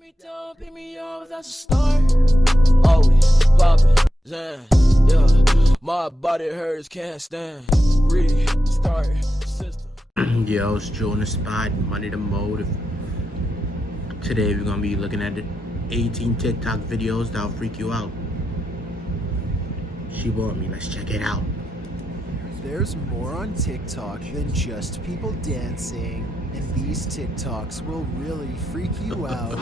me down, pick me up, that's a start. Always poppin', zen, yeah. My body hurts, can't stand. Restart system. Yo, it's Joe in the spot, Money the Motive. Today we're gonna be looking at the 18 TikTok videos that'll freak you out. She bought me, let's check it out. There's more on TikTok than just people dancing, and these TikToks will really freak you out.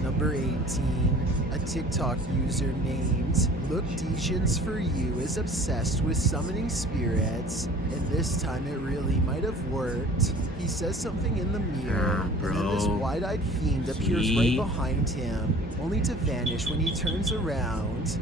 Number 18, a TikTok user named Look Degens For You is obsessed with summoning spirits, and this time it really might have worked. He says something in the mirror, and then this wide-eyed fiend appears right behind him, only to vanish when he turns around.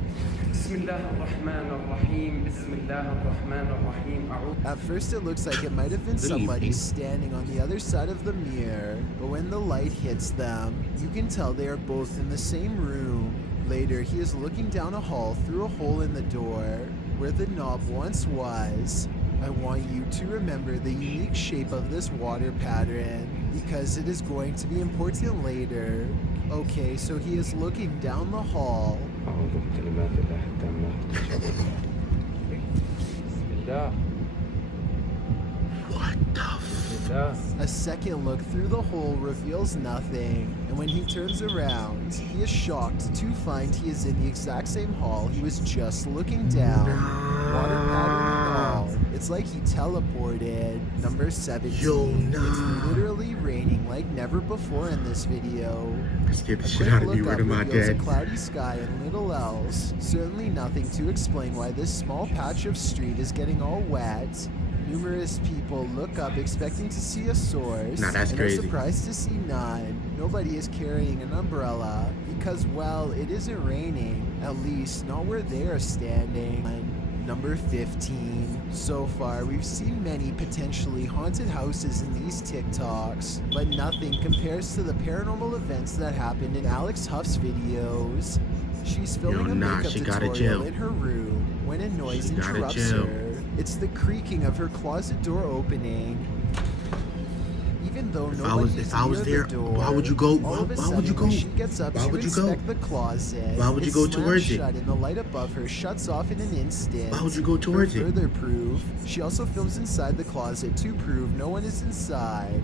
At first it looks like it might have been somebody standing on the other side of the mirror, but when the light hits them, you can tell they are both in the same room. Later, he is looking down a hall through a hole in the door, where the knob once was. I want you to remember the unique shape of this water pattern, because it is going to be important later. Okay, so he is looking down the hall. What the A second look through the hole reveals nothing, and when he turns around, he is shocked to find he is in the exact same hall he was just looking down. Water pattern and all. It's like he teleported. Number 17. It's literally raining like never before in this video. Scared the shit out of me. Where am I reveals dead? a cloudy sky and little else. Certainly nothing to explain why this small patch of street is getting all wet. Numerous people look up expecting to see a source, Nah, that's and crazy. are surprised to see none. Nobody is carrying an umbrella because, well, it isn't raining, at least not where they are standing. Number 15. So far, we've seen many potentially haunted houses in these TikToks, but nothing compares to the paranormal events that happened in Alex Huff's videos. She's filming a makeup tutorial in her room when a noise interrupts her. It's the creaking of her closet door opening. Even though nobody is near the door, why would you go? all of a Why would you sudden, when go? she gets up Why to would you go? inspect the closet, Why would you go it slams towards it? shut and the light above her shuts off in an instant. Why would you go towards For it? further proof, she also films inside the closet to prove no one is inside.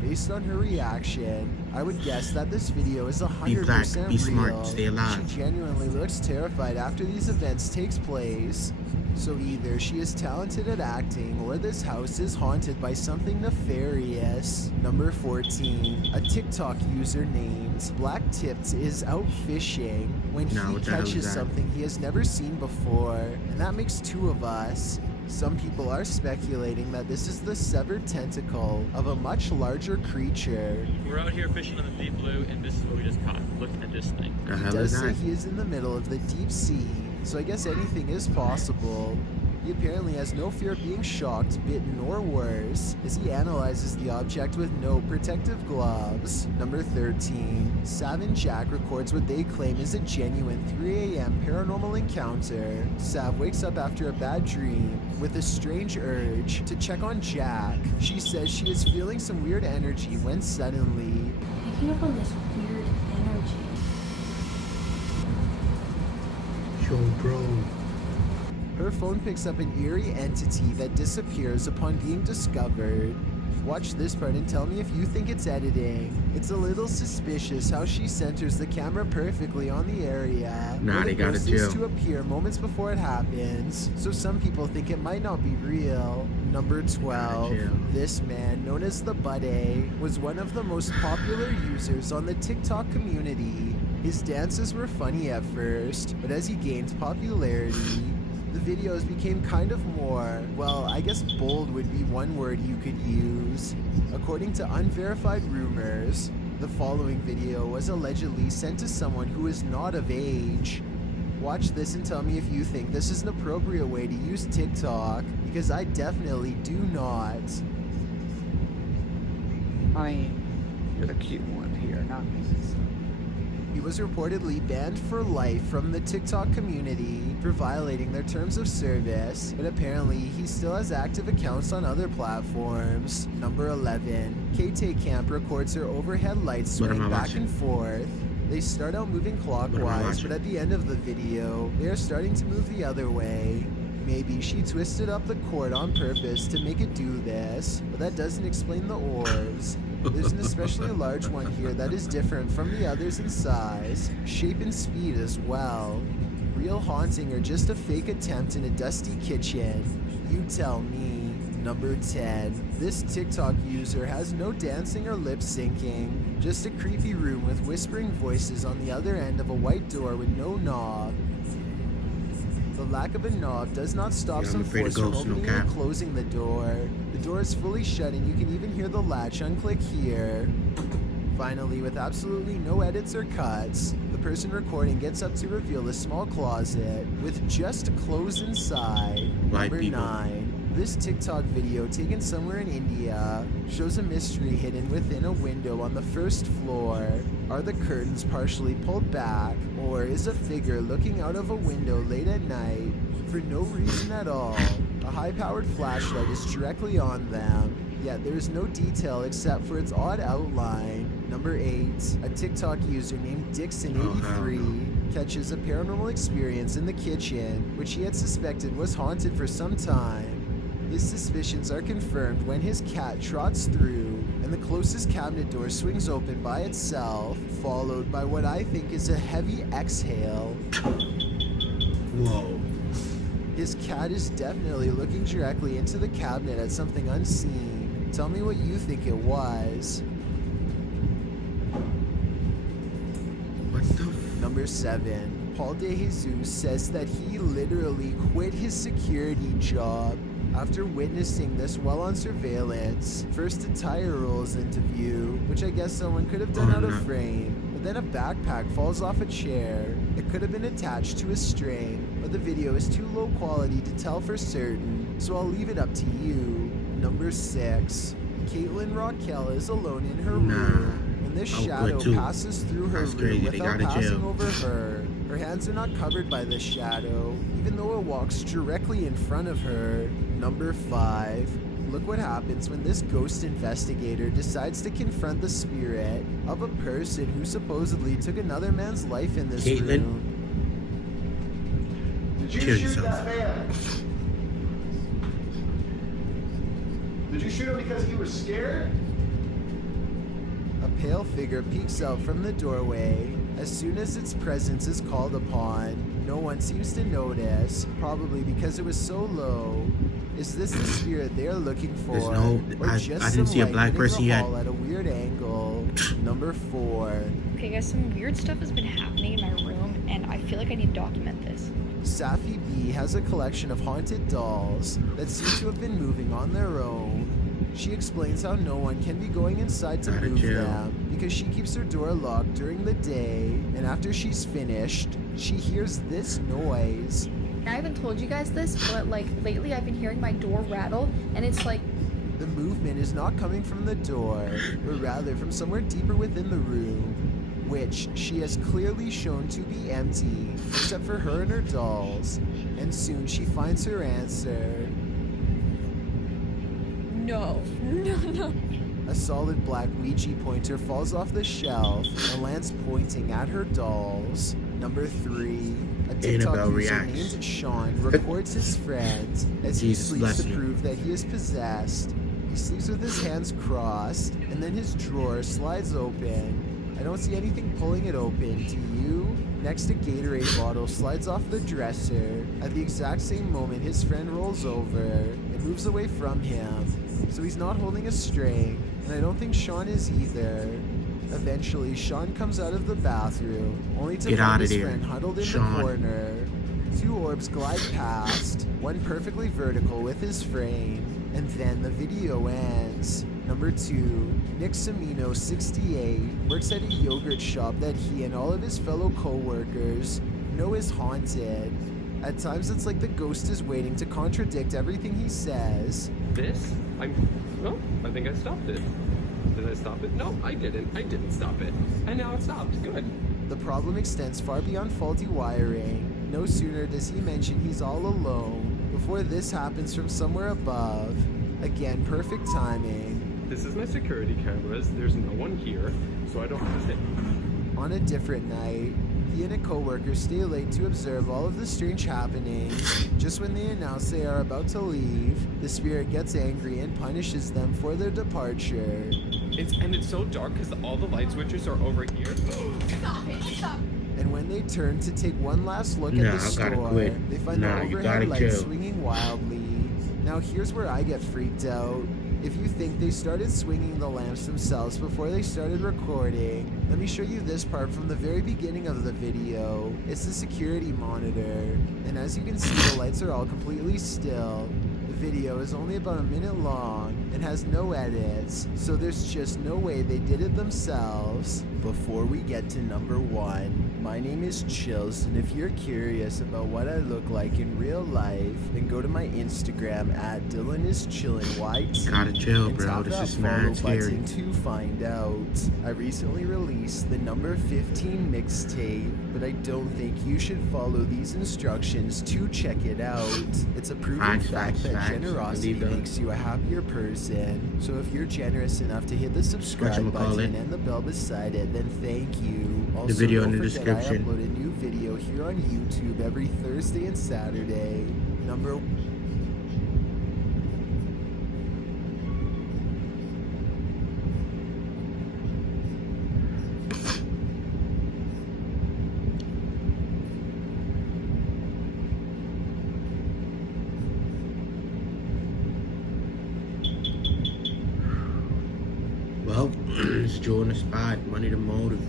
Based on her reaction, I would guess that this video is 100% be smart, real. stay alive. She genuinely looks terrified after these events takes place. So either she is talented at acting, or this house is haunted by something nefarious. Number 14. A TikTok user named Black Tipped is out fishing when he catches something he has never seen before, and that makes two of us. Some people are speculating that this is the severed tentacle of a much larger creature. We're out here fishing in the deep blue, and this is what we just caught. Look at this thing. He does say he is in the middle of the deep sea, so I guess anything is possible. He apparently has no fear of being shocked, bitten, or worse, as he analyzes the object with no protective gloves. Number 13. Sav and Jack records what they claim is a genuine 3 a.m. paranormal encounter. Sav wakes up after a bad dream with a strange urge to check on Jack. She says she is feeling some weird energy when suddenly... Picking up on this weird energy. Yo, bro. Her phone picks up an eerie entity that disappears upon being discovered. Watch this part and tell me if you think it's editing. It's a little suspicious how she centers the camera perfectly on the area. Nah, they got it too. To appear moments before it happens, so some people think it might not be real. Number 12. This man, known as the Buddy, was one of the most popular users on the TikTok community. His dances were funny at first, but as he gained popularity, the videos became kind of more, well, I guess bold would be one word you could use. According to unverified rumors, the following video was allegedly sent to someone who is not of age. Watch this and tell me if you think this is an appropriate way to use TikTok, because I definitely do not. I mean, you're the cute one here, not me. He was reportedly banned for life from the TikTok community for violating their terms of service, but apparently he still has active accounts on other platforms. Number 11. KT Camp records her overhead lights swing back and forth. They start out moving clockwise, but at the end of the video, they are starting to move the other way. Maybe she twisted up the cord on purpose to make it do this, but that doesn't explain the orbs. There's an especially large one here that is different from the others in size, shape, and speed as well. Real haunting or just a fake attempt in a dusty kitchen? You tell me. Number 10. This TikTok user has no dancing or lip syncing, just a creepy room with whispering voices on the other end of a white door with no knob. The lack of a knob does not stop some force from opening and closing the door. The door is fully shut and you can even hear the latch unclick here. Finally, with absolutely no edits or cuts, the person recording gets up to reveal a small closet with just clothes inside. Number 9. This TikTok video taken somewhere in India shows a mystery hidden within a window on the first floor. Are the curtains partially pulled back, or is a figure looking out of a window late at night for no reason at all? A high-powered flashlight is directly on them, yet there is no detail except for its odd outline. Number 8. A TikTok user named Dixon83 catches a paranormal experience in the kitchen, which he had suspected was haunted for some time. His suspicions are confirmed when his cat trots through and the closest cabinet door swings open by itself, followed by what I think is a heavy exhale. Whoa. His cat is definitely looking directly into the cabinet at something unseen. Tell me what you think it was. What the Number 7. Paul De Jesus says that he literally quit his security job after witnessing this while on surveillance. First a tire rolls into view, which I guess someone could have done out of frame, but then a backpack falls off a chair. It could have been attached to a string, but the video is too low quality to tell for certain, so I'll leave it up to you. Number 6. Caitlin Raquel is alone in her room when this shadow passes through her room without passing over her. Her hands are not covered by the shadow, even though it walks directly in front of her. Number 5. Look what happens when this ghost investigator decides to confront the spirit of a person who supposedly took another man's life in this room. Did you shoot that man? Did you shoot him because he was scared? A pale figure peeks out from the doorway. As soon as its presence is called upon, no one seems to notice, probably because it was so low. Is this the spirit they are looking for? I didn't see a black person yet. At a weird angle. Number 4. Okay guys, some weird stuff has been happening in my room and I feel like I need to document this. Safi B has a collection of haunted dolls that seem to have been moving on their own. She explains how no one can be going inside to move them because she keeps her door locked during the day, and after she's finished, she hears this noise. I haven't told you guys this, but like lately I've been hearing my door rattle, and it's like... The movement is not coming from the door, but rather from somewhere deeper within the room, which she has clearly shown to be empty, except for her and her dolls. And soon she finds her answer. No. A solid black Ouija pointer falls off the shelf and lands pointing at her dolls. Number 3. A TikTok user named Sean records his friend as he sleeps to prove that he is possessed. He sleeps with his hands crossed, and then his drawer slides open. I don't see anything pulling it open. Do you? Next, a Gatorade bottle slides off the dresser. At the exact same moment, his friend rolls over and moves away from him. So he's not holding a string, and I don't think Sean is either. Eventually, Sean comes out of the bathroom, only to find his friend huddled in the corner. 2 orbs glide past, one perfectly vertical with his frame, and then the video ends. Number 2, Nick Semino, 68, works at a yogurt shop that he and all of his fellow co-workers know is haunted. At times it's like the ghost is waiting to contradict everything he says. This? No, I think I stopped it. Did I stop it? No, I didn't. I didn't stop it. And now it stopped. Good. The problem extends far beyond faulty wiring. No sooner does he mention he's all alone before this happens from somewhere above. Again, perfect timing. This is my security cameras. There's no one here, so I don't have to. On a different night, he and a coworker stay late to observe all of the strange happenings. Just when they announce they are about to leave, the spirit gets angry and punishes them for their departure. It's so dark because all the light switches are over here. Stop it. Stop. And when they turn to take one last look Nah, at the I gotta store, quit. they find Nah, the you overhead gotta lights chill. swinging wildly. Now here's where I get freaked out. If you think they started swinging the lamps themselves before they started recording, let me show you this part from the very beginning of the video. It's the security monitor, and as you can see, the lights are all completely still. The video is only about a minute long and has no edits, so there's just no way they did it themselves. Before we get to number 1, my name is Chills, and if you're curious about what I look like in real life, then go to my Instagram at DylanIsChillinYT. Gotta chill, and bro. tap This that is mad follow scary. button to find out. I recently released the number 15 mixtape, but I don't think you should follow these instructions to check it out. It's a proven Facts, fact facts, that facts. generosity Believe that. makes you a happier person. So if you're generous enough to hit the subscribe Whatchamacallit? button and the bell beside it, then thank you. Also, video don't in the forget description. I upload a new video here on YouTube every Thursday and Saturday. Number Well, it's Joe in the spot. Money the motive.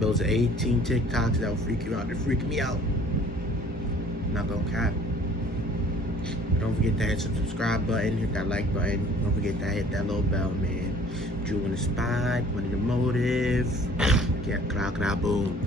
Those are 18 TikToks that'll freak you out. They freak me out. Not gonna cap. Don't forget to hit the subscribe button, hit that like button. Don't forget to hit that little bell, man. Joe in the spot. Money the motive. Get clock, boom.